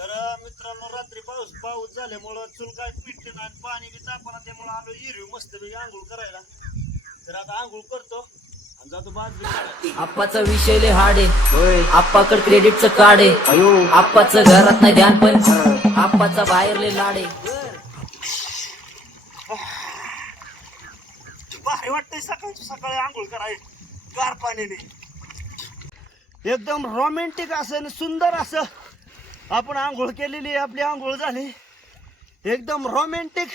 तर मित्रांनो रात्री पाऊस पाऊस झाल्यामुळं चूल काय पिटली नाही आणि पाणी बी तापला त्यामुळं आलो हिरवी मस्त पैकी आंघोळ करायला. तर आता आंघोळ करतो आणि जातो बाजरी काढायला. आप्पाचा विषय लय हार्ड आहे. आप्पाकडे क्रेडिटचं कार्ड आहे. आप्पाचं घरात नाही ध्यान पण. आप्पाचा बाहेर लय लाड आहे. भारी वाटतंय सकाळची सकाळी आंघोळ कराय गार पाण्याने. एकदम रोमॅन्टिक असं आणि सुंदर असं. आपण आंघोळ केलेली आहे, आपली आंघोळ झाली. एकदम रोमॅन्टिक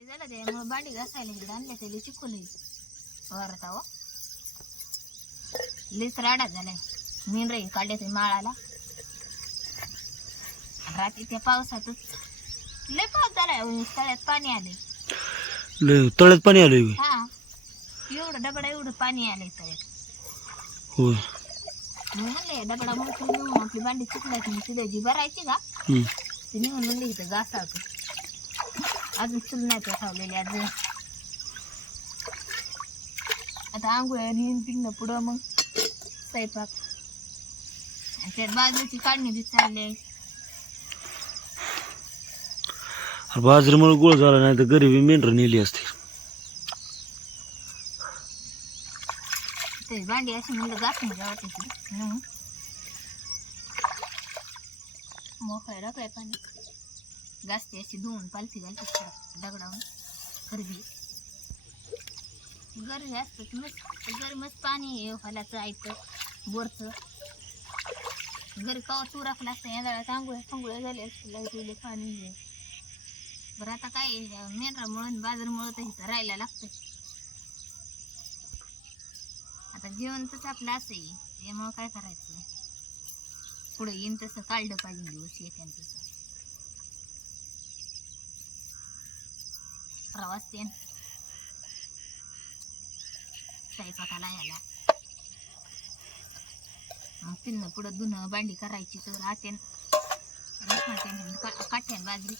झालं त्यामुळे भांडी घासायला इकडे आणले त्याला चिखोली वरत लईच राडा झालाय. मेन राही काढले ते माळाला. रात्री त्या पावसातच लय पाऊस झालाय तळ्यात पाणी आले तळ्यात पाणी आलं हा. डबडा एवढं पाणी आलंय तळ्यात होय. म्हणले डबडा मोठी नेऊन आपली भांडी चिखलाची मग तिथे भरायची का? ती नेऊन म्हणले इथं घासावतो अजून चुल नाही पेटावलेली अजून आता आंघोळ येईन तिथनं पुढं मग स्वयंपाक. त्यात बाजूची काढणी बी चालली. बाजरीमुळे गोळ झाला नाही तर गरीबी मेंढर नेली असते ते भांडी अशी म्हणलं घ्यावं त्याची म्हणून मोकळ्या टाकलाय पाणी. घासते अशी धुवून पालथी घालते दगडावून. खरबी. गरज असतं मस्त. मस्त पाणी फलाचं ऐकतं बोरचं. घरी कवा चुराकला असतं या दळात आंघोळ्या फांगोळ्या झाल्या असतील पाणी बरं आता काय मेंढरामुळं बाजारमुळं तर इथं राहायला लागतं आता जेवण तसं आपलं असं आहे त्यामुळं काय करायचं? पुढे येईन तसं काढलं पाहिजे दिवस येते तसं. प्रवास ते. स्वयंपाकाला याला मग तिनं पुढं धुणं भांडी करायची तर आतेन काठ्यान बाजरी.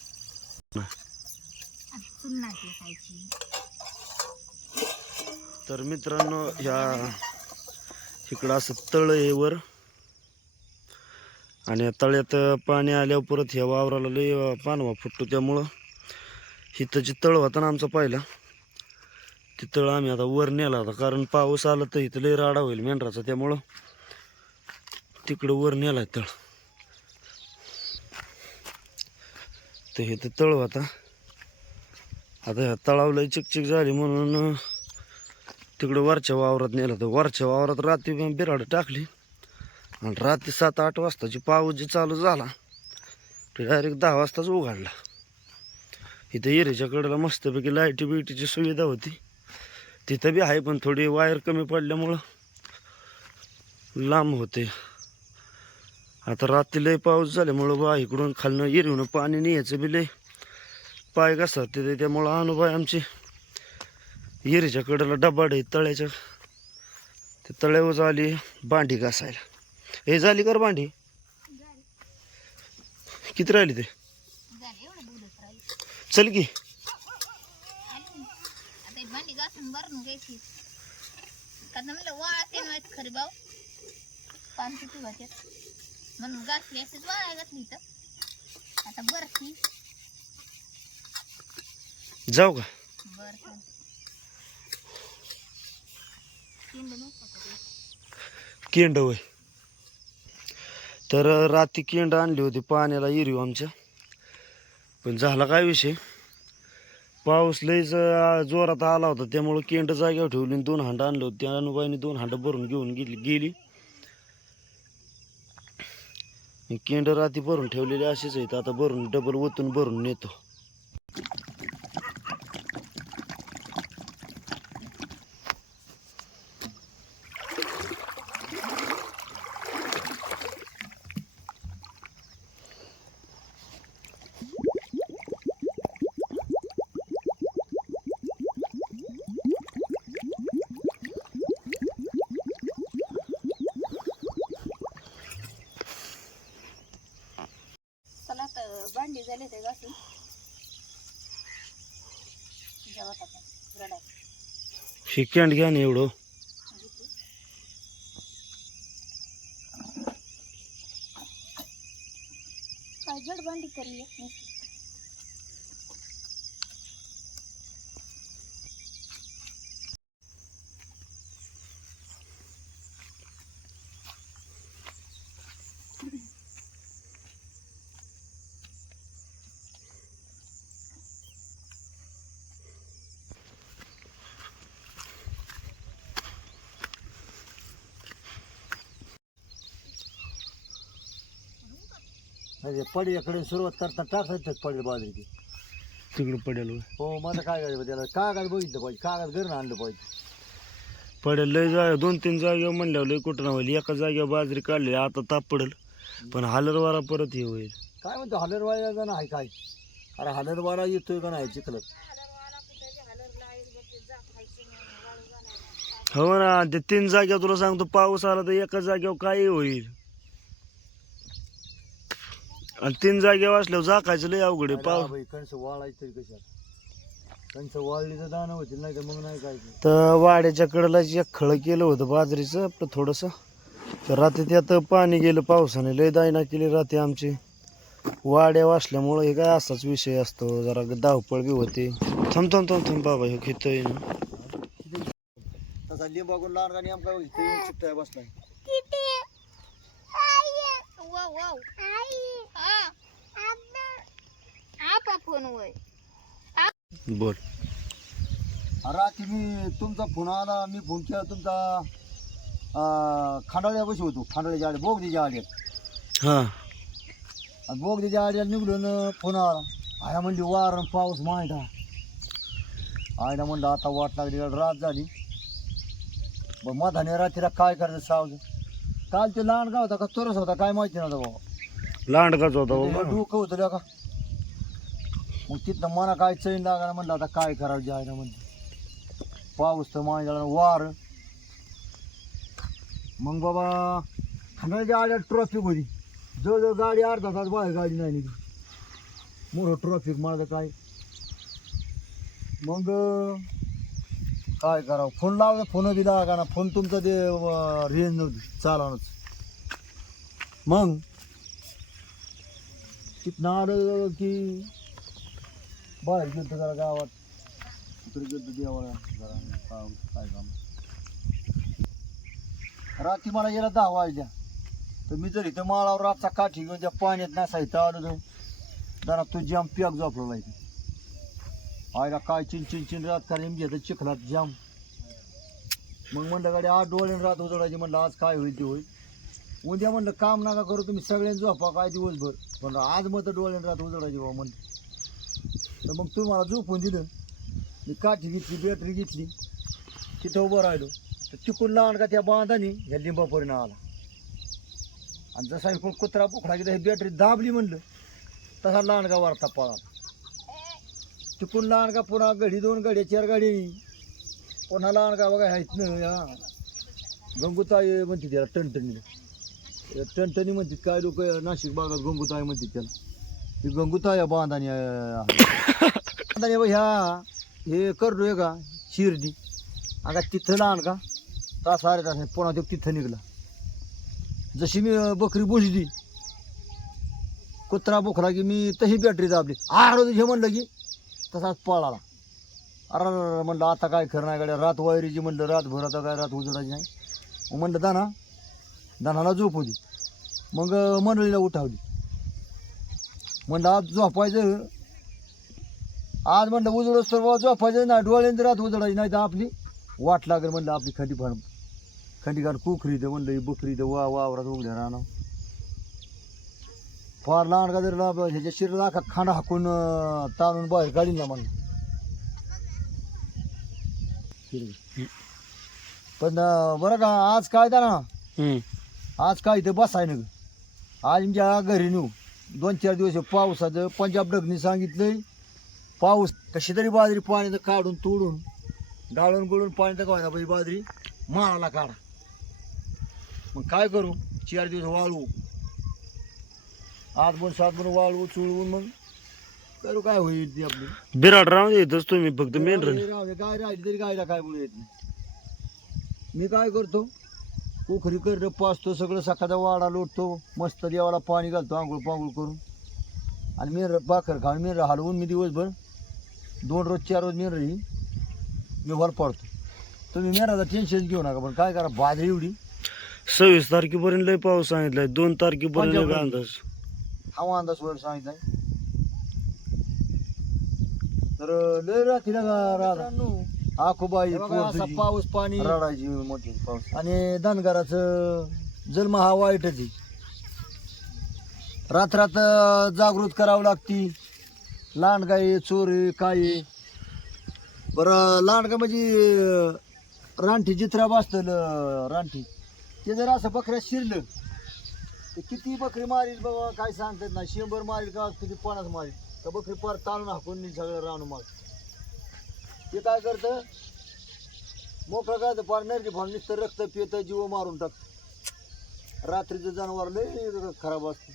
आणि चुन्ना पेसायची. तर मित्रांनो ह्या इकडं असं तळ आहे वर. आणि या तळ्यात पाणी आल्यावर परत ह्या वावराला लय पानवा फुटतो त्यामुळं. इथं जे तळ होता ना आमचा पहिला ते तळ आम्ही आता वर नेला होता. कारण पाऊस आला तर इथं लय राडा होईल मेंढराचा त्यामुळं. तिकडं वर नेला तळ. तर हे तर तळ होता. आता ह्या तळावर लय चिकचिक झाली म्हणून तिकडं वरच्या वावरात नेलं तर वरच्या वावरात रात्री बिराड टाकली. आणि रात्री सात आठ वाजताची पाऊस जी चालू झाला ते डायरेक्ट दहा वाजताच उघडला. इथं एरीच्या कडेला मस्तपैकी लाईटी बिटीची सुविधा होती. तिथं बी आहे पण थोडी वायर कमी पडल्यामुळं लांब होते. आता रात्री लय पाऊस झाल्यामुळं बा इकडून खालनं एरीवून पाणी न्यायचं बी लय. पाय कसं तिथे त्यामुळं अनुभव आमची. हिरीच्या कडेला डबाड आहे तळ्याच्या. ते तळ्यावर आली भांडी घासायला. हे झाली कर भांडी? किती राहिली ते? झालं चल की. जाऊ का बर चालतं. तीन बनवू का ते? केंड वय तर रात्री केंड आणली होती पाण्याला हिरवी आमच्या. पण झाला काय विषय? पाऊस लईच जोरात आला होता. त्यामुळं केंड जागेवर ठेवली आणि दोन हांड आणलं होतं. त्या अनुबाईने दोन हांड भरून घेऊन गेली गेली. केंड राती भरून ठेवलेली अशीच आहेत. आता भरून डबल ओतून भरून नेतो. ಸಿಕ್ಕಂಡ್ಗೆ ನೀವು ಬಂಡಿ ಕರಿಯ म्हणजे पडीकडे सुरुवात करता टाकायचं पडेल बाजरी तिकडं पडेल होय. हो मला काय करायचं त्याला? कागद बघितलं पाहिजे कागद घरून आणलं पाहिजे. पडेल लय जागा दोन तीन जागेवर म्हणल्यावर लय कुठं होईल एका जागेवर बाजरी काढली आता ताप पडेल. पण हालरवारा परत हे होईल. काय म्हणतो हलर वाया नाही काय? अरे हलर वारा येतोय का नाही चिखलत हो ना ते तीन जागेवर तुला सांगतो पाऊस आला तर एका जागेवर काय होईल. आणि तीन जागेवर असल्यावर जाकायचं लय अवघड आहे पाऊस बाई कणस वाळायचं तरी कशात? कणस वाळली तर दाणं होतील नाही तर मग नाही काय ते. तर वाड्याच्या कडला एक खळ केलं होतं बाजरीचं आपलं थोडंसं तर रात्री त्यात पाणी गेलं पावसाने लय दायना केली रात्री आमची. वाड्या वाचल्यामुळं हे काय असाच विषय असतो जरा धावपळ बी होते. थांब थांब थांब थांब बाबा हे घेतोय ना. तसा लिंबागून लहान गाणी आमका बसलाय. आपा फोन वय. बोल. मी तुमचा फोन आला मी फोन केला तुमचा खांडाळ्या बशी होतो खांडाळ्याच्या आड्या बोगदीच्या आड्यात हां. आणि बोगदीच्या आड्याला निघलो फोन आला. आया म्हणली वार आणि पाऊस मायटा आयला म्हणलं आता वाट लागली रात झाली. मग मधाने रात्रीला काय करायचं सावध काल ते लहान गाव होता का चोरस होता काय माहिती नव्हतं बाबा. लांडकाच होता बाबा. डोकं होतं रे का? मग तिथनं मला काय चैन लागायला म्हणलं आता काय करावं जायला म्हणते पाऊस तर माझ्या वार. मग बाबा खाण्याच्या आल्या ट्रॉफिक होती जवळजवळ गाडी अर्धा तास बाहेर गाडी नाही निघली मोठं ट्रॉफिक माझं काय. मग काय करावं? फोन लावला फोन बी लागा ना फोन तुमचा ते रेंज नव्हती चालवणच मग तिथनं आलं की बरं युद्ध जरा गावात. तिकडे युद्ध देवाला जरा काम काय काम. रात्री मला गेला दहा वाजल्या. तर मी जर इथं माळावर रातचा काठी घेऊन त्या पाण्यात नसायचं आलो तर जरा तो जाम प्याक झोपलेला इथे आयला काय चिन चिन चिन रात कारण मी घेतं चिखलात जाम. मग म्हणलं गाडी आठ डोळे रात उजडायची म्हणलं आज काय होईल ते होईल. उद्या म्हणलं काम नका करू तुम्ही सगळ्यांनी झोपा काय दिवसभर. पण आज मग तर डोळे रात उजडायची बाबा म्हणलं. तर मग तू मला झोपून दिलं. मी काठी घेतली बॅटरी घेतली. तिथं उभं राहिलो. तर चिकून लावून का त्या बांधानी ह्या लिंबापर्यंत आला. आणि जसा मी कुत्रा पोखडा गेला ही बॅटरी दाबली म्हणलं तसा लहान का वारता पळा तिकून लहान का पुन्हा गडी दोन गाडी चार गाडी पुन्हा लहान का बघा ह्या ना या गंगूताई म्हणते त्याला टणटणी टणटणी म्हणतात काय लोक नाशिक भागात गंगूताई म्हणतात त्याला. ती या बांधानी अं, ह्या हे करतोय का शिर्डी अगा तिथं लहान का तास अरे तास पुन्हा तो तिथं निघला जशी मी बकरी बोसली कुत्रा बोखला की मी तशी बॅटरी दाबली आर हे म्हणलं की तसाच पळाला अरे म्हणलं आता काय करणार नाही गाड्या रात वायरीची म्हणलं रातभर आता काय रात उजडायची नाही म्हणलं दाना दानाला झोप होती मग मंडळीला उठावली म्हणलं आज झोपायचं आज म्हणलं तर बाबा झोपायचं ना डोळ्यांनी रात उजडायची नाही तर आपली वाट लागेल म्हणलं आपली खंडी फार खंडी काढ कुखरी तर म्हणलं ही बकरी तर वा वावरात उघड्या राहणार फार लहान का जर ह्याच्या शरीराला अख्खा खांडा हाकून ताणून बाहेर काढीन ना म्हणलं. पण बरं का आज काय ना. आज काय इथे बसाय ना ग. आज आमच्या घरी नेऊ. दोन चार दिवस पावसाचं. पंजाब डगनी सांगितलंय पाऊस कशी तरी बाजरी पाण्याचं काढून तोडून डाळून गुळून पाण्याचं काय पाहिजे बाजरी. माळाला काढा. मग काय करू? चार दिवस वाळवू. आठ पण सात पण वाळवू चुळवून मग करू काय होईल ती आपली. बिराड राहून येतच तुम्ही फक्त मेन रन राहू दे, गाय राहिली तरी गायला काय मुळे येत नाही. मी काय करतो? पोखरी करतो पाचतो सगळं सकाळचा वाडा लोटतो मस्त देवाला पाणी घालतो आंघोळ पांघोळ करून. आणि मी बाकर खाऊन मी हलवून मी दिवसभर दोन रोज चार रोज मी राही मी वर पडतो. तुम्ही मेराचं टेन्शन घेऊ नका पण काय करा बाजरी एवढी. सव्वीस तारखेपर्यंत लय पाऊस सांगितलाय दोन तारखेपर्यंत. अंदाज. हवा अंदाज वर सांगितलाय. तर लय राहता आखोबाई पाऊस पाणी. रडायची मोठी पाऊस. आणि धनगराचं जन्म हा वाईटच आहे. रात्रात अं, जागृत करावं लागती. गाय चोर आहे, काय आहे. बरं लहान गाय म्हणजे अं, रानठी जित्रा बसतं रानठी ते जर असं बकऱ्या शिरलं ते किती बकरी मारील बाबा काय सांगतात ना शंभर मारील का किती पन्नास मारील? तर बकरी पार ताणून हाकून नेईल सगळं रानू माग. ते काय करतं? मोकळं काय पाणी नरकी फार नुसतं रक्त पित जीव मारून टाकत. रात्रीचं जनावर लय खराब असतं.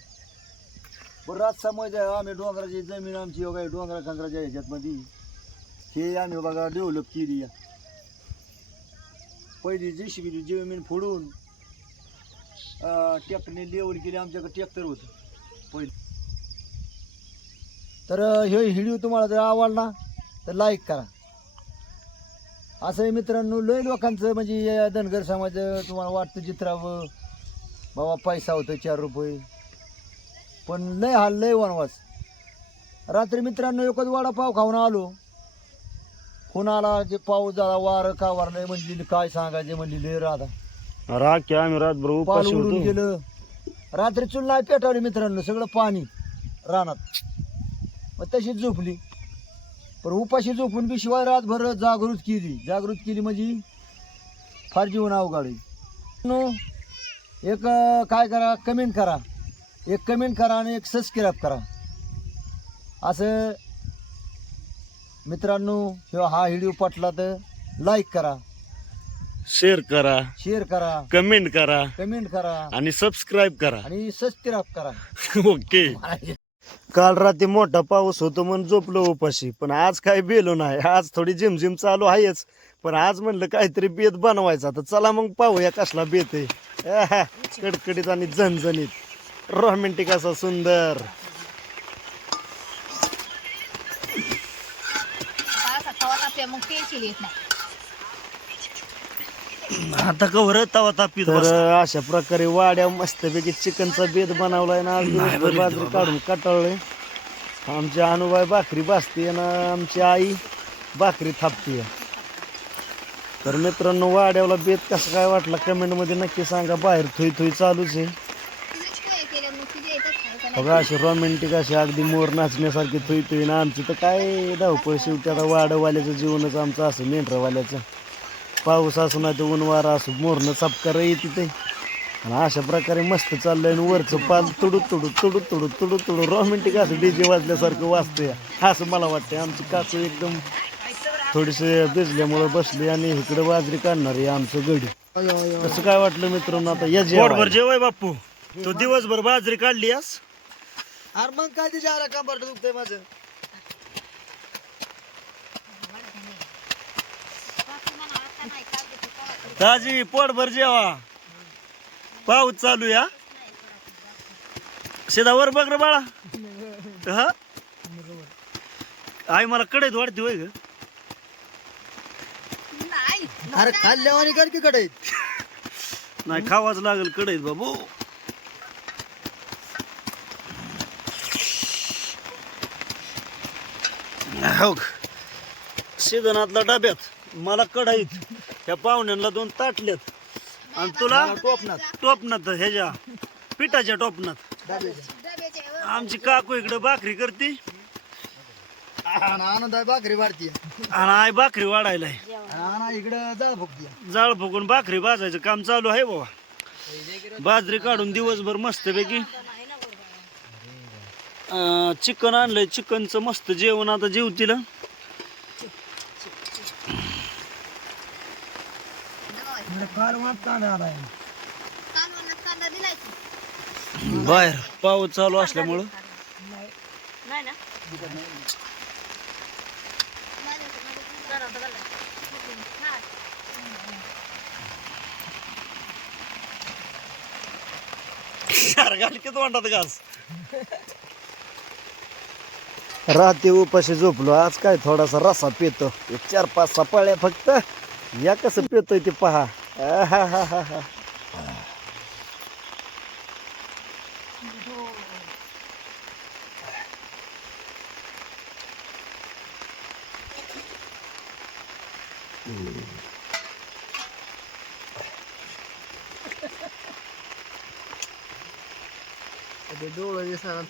बरं रात समज आम्ही डोंगराची जमीन आमची योगा डोंगरा कंगराच्या ह्याच्यात मध्ये हे आम्ही बघा डेव्हलप केली या. पहिली गेली जमीन फोडून ट्रॅक्टरने लेवल केली आमच्याकडे ट्रॅक्टर होतं. पहिले. तर हे व्हिडिओ तुम्हाला जर आवडला तर लाईक करा. असं आहे मित्रांनो लय लोकांचं म्हणजे या धनगर समाज तुम्हाला वाटतं चित्रावं बाबा पैसा होतो चार रुपये. पण लय हाल लय वनवास. रात्री मित्रांनो एकच वडापाव खाऊन आलो. फोन आला जे पाऊस झाला वारं का वारलंय म्हणली काय सांगायचे म्हणली लय राधा. राख आम्ही पाल उपाशी उडून गेलं. रात्री चूल नाही पेटवली मित्रांनो सगळं पाणी रानात. मग तशीच झोपली. पण उपाशी झोपून बी शिवाय रातभर जागृत केली. जागृत केली म्हणजे फार जीवन अवघड एक काय करा? कमेंट करा. एक कमेंट करा आणि एक सबस्क्राईब करा. असं मित्रांनो ह्यो हा व्हिडिओ पटला तर लाईक करा. शेअर करा. शेअर करा. कमेंट करा. कमेंट करा. आणि सबस्क्राईब करा. आणि सबस्क्राईब करा. ओके काल रात्री मोठा पाऊस होतो म्हणून झोपलो उपाशी. पण आज काय बेलो नाही. आज थोडी झिमझिम चालू आहेच. पण आज म्हणलं काहीतरी बेत बनवायचा. तर चला मग पाहूया कसला बेत आहे. कडकडीत आणि झणझणीत. रोमॅन्टिक असा सुंदर. मग येत नाही. आता कवर तवा तापी तर अशा प्रकारे वाड्या मस्तपैकी चिकनचा बेत बनवलाय ना. आज बाजरी काढून कटाळले आमच्या अनुबाई भाकरी भाजते ना आमची आई भाकरी थापते तर मित्रांनो वाड्यावला बेत कसं काय वाटला कमेंटमध्ये नक्की सांगा. बाहेर थुई थुई चालूच आहे. बघा अशी रोमॅन्टिक अशी अगदी मोर नाचण्यासारखी थुई थुई ना. आमची तर काय धावपळ शेवटी. आता वाडवाल्याचं जीवनच आमचं असं मेंढरवाल्याचं. पाऊस असो ना ते ऊन वारा असो मोरणं चपकार येते ते आणि अशा प्रकारे मस्त चाललंय आणि वरचं पाल तुडू तुडू तुडू तुडू तुडू तुडू रोमॅन्टिक असं डीजे वाजल्यासारखं वाजतंय. असं मला वाटतंय. आमची काकू एकदम थोडीसे भिजल्यामुळे बसली आणि इकडे बाजरी काढणार आहे आमचं गडी. कसं काय वाटलं मित्रांनो? आता या जेवण जेवाय बापू तो दिवसभर बाजरी काढली आज अरे मग काय तिच्या आला कंबर दुखतंय माझं? दाजी पोटभर जेवा. पाऊस चालू या. शेदा वर बघ रे बाळा. हा? आई मला कडेत वाढते होय ग. अरे खाल्ल्यावानी कर की कडे नाही खावाच लागल कडेत बाबू. हो सीजनातला डब्यात मला कढाईत. त्या पाहुण्यांना दोन ताटल्यात आणि तुला टोपणात टोपणात ह्याच्या पिठाच्या टोपणात. आमची काकू इकडे भाकरी करते. आनंद आहे भाकरी वाढती. आणि आई भाकरी वाढायला आहे. आणा इकडं जाळ फुकून भाकरी भाजायचं काम चालू आहे बाबा. बाजरी काढून दिवसभर मस्तपैकी. चिकन आणलंय चिकनचं मस्त जेवण आता जेवतील. आलाय कालवणात कांदा दिलाय? बाहेर पाऊस चालू असल्यामुळं. नाही. ना? घास. राहते उपाशी झोपलो आज काय थोडासा रसा पितो. एक चार पाच सहा पळ्या फक्त. या कसं पितोय ते पहा. 哎，哈哈哈哈哈！嗯，哈哈哈哈哈！别了，你上来。